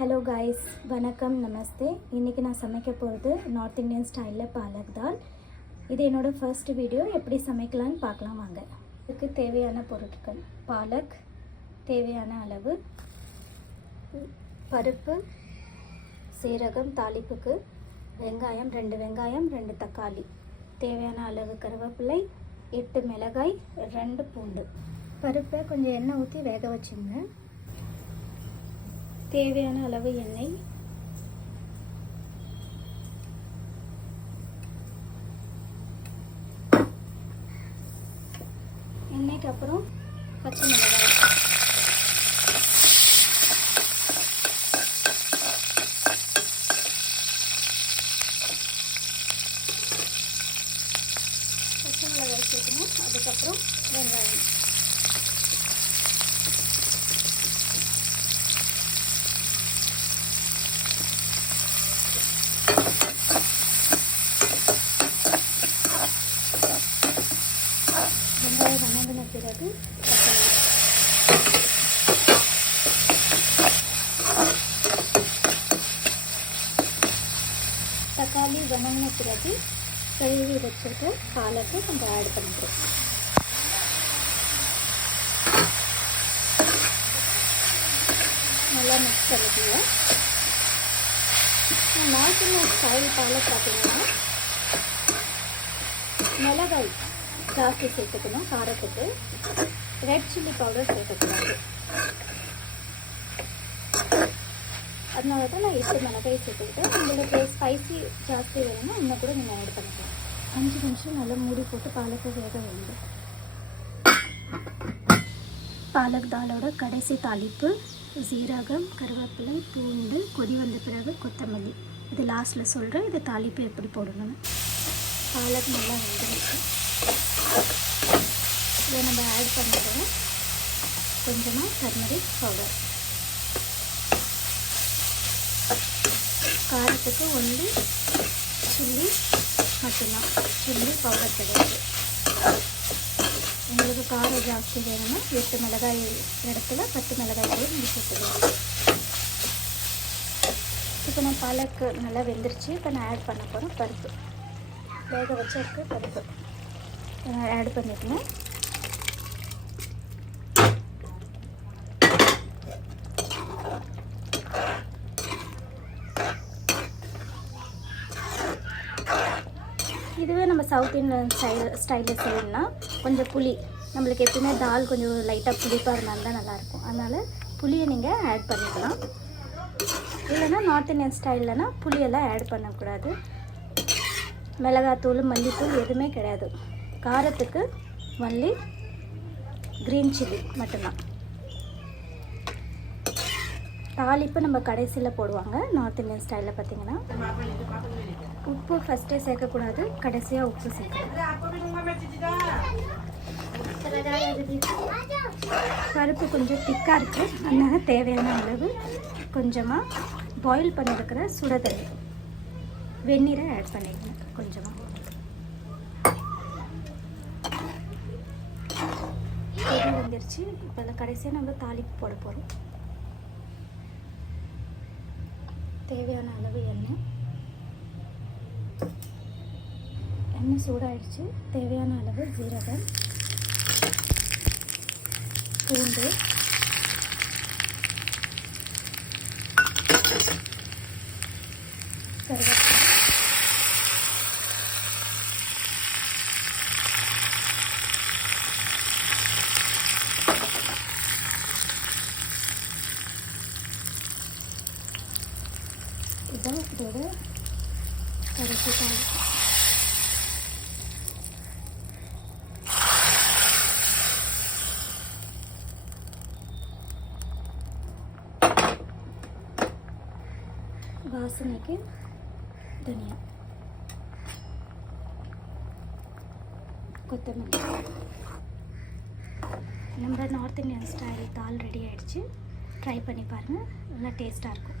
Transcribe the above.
Hello guys, வணக்கம், நமஸ்தே. இன்றைக்கி நான் சமைக்க போகிறது நார்த் இந்தியன் ஸ்டைலில் பாலக் தால். இது என்னோடய ஃபர்ஸ்ட் வீடியோ. எப்படி சமைக்கலான்னு பார்க்கலாம் வாங்க. இதுக்கு தேவையான பொருட்கள்: பாலக் தேவையான அளவு, பருப்பு, சீரகம் தாளிப்புக்கு, வெங்காயம் 2 வெங்காயம், 2 தக்காளி, தேவையான அளவு கருவேப்பிலை, 8 மிளகாய், 2 பூண்டு. பருப்பை கொஞ்சம் எண்ணெய் ஊற்றி வேக வச்சுங்க. தேவையான அளவு எண்ணெய், எண்ணெய்க்கு அப்புறம் பச்சை மிளகாய், சேர்க்கணும். அதுக்கப்புறம் வெங்காயம், வெங்காயம் வணங்கின பிறகு தக்காளி வணங்கின பிறகு கழுவி வச்சுட்டு பாலக்கு நம்ம ஆட் பண்ணிக்கிறோம். நல்லா மிக்ஸ் பண்ணிக்கலாம். நார்த் இந்தியன் ஸ்டைல் பாலக் பார்த்தீங்கன்னா மிளகாய் ஜாஸ்தி சேர்த்துக்கணும். காரத்துக்கு ரெட் சில்லி பவுடர் சேர்த்துக்கூடாது. அதனால தான் நான் 8 மிளகாய் சேர்த்துக்கிட்டேன். உங்களுக்கு ஸ்பைசி ஜாஸ்தி வேணும்னா இன்னும் கூட நீங்கள் ஆட் பண்ணிக்கலாம். 5 நிமிஷம் நல்லா மூடி போட்டு பாலக்கு வேக வேண்டும். பாலக் தாலோட கடைசி தாளிப்பு சீரகம், கருவேப்பிலை, பூண்டு, கொதி வந்த பிறகு கொத்தமல்லி. இது லாஸ்ட்டில் சொல்கிறேன். இது தாளிப்பு எப்படி போடணும்னு. பாலக் நல்லா வெந்துருச்சு. இதை நம்ம ஆட் பண்ணிக்கிறோம் கொஞ்சமாக டர்மரிக் பவுடர். காரத்துக்கு ஒன்லி சில்லி மட்டும்தான், சில்லி பவுடர் கிடையாது. உங்களுக்கு காரம் ஜாஸ்தி வேணும்னா 8 மிளகாய் இடத்துல 10 மிளகாய் கூட நீங்கள் சேர்த்துக்கலாம். இப்போ நான் பாலக்கு நல்லா வெந்துருச்சு. இப்போ நான் ஆட் பண்ண போகிறேன் பருப்பு. வேக வச்சிருக்கு பருப்பு ஆட் பண்ணிக்கணும். இதுவே நம்ம சவுத் இந்தியன் ஸ்டைலில் செய்யணும்னா கொஞ்சம் புளி, நம்மளுக்கு எப்பவுமே தால் கொஞ்சம் லைட்டாக புளிப்பாக இருந்தால் தான் நல்லாயிருக்கும். அதனால் புளியை நீங்கள் ஆட் பண்ணிக்கலாம். இல்லைன்னா நார்த் இந்தியன் ஸ்டைல்லனா புளியெல்லாம் ஆட் பண்ணக்கூடாது. மிளகாத்தூள், மல்லித்தூள் எதுவுமே கிடையாது. காரத்துக்கு ஒன்லி க்ரீன் சில்லி மட்டும்தான். தாளிப்பு நம்ம கடைசியில் போடுவாங்க நார்த் இந்தியன் ஸ்டைலில். பார்த்திங்கன்னா உப்பு ஃபஸ்ட்டே சேர்க்கக்கூடாது, கடைசியாக உப்பு சேர்க்கணும். பருப்பு கொஞ்சம் திக்காக இருக்குது. அதனால் தேவையான அளவு கொஞ்சமாக பாயில் பண்ணியிருக்கிற சுடதண்ணி, வெந்நீரை ஆட் பண்ணிக்கணும் கொஞ்சமாக. வந்துருச்சு. இப்போ அதில் கடைசியாக நம்ம தாளிப்பு போட போகிறோம். தேவையான அளவு எண்ணெய் சூடாயிடுச்சு. தேவையான அளவு ஜீரகம், பூண்டு, கருவேப்பிலை, இதான் இதோட கடைசி தாளிப்பு. வாசனைக்கு தனியா, கொத்தமல்லி. நம்ம நார்த் இந்தியன் ஸ்டைல் தால் ரெடி ஆகிடுச்சு. ட்ரை பண்ணி பாருங்கள், நல்லா டேஸ்ட்டாக இருக்கும்.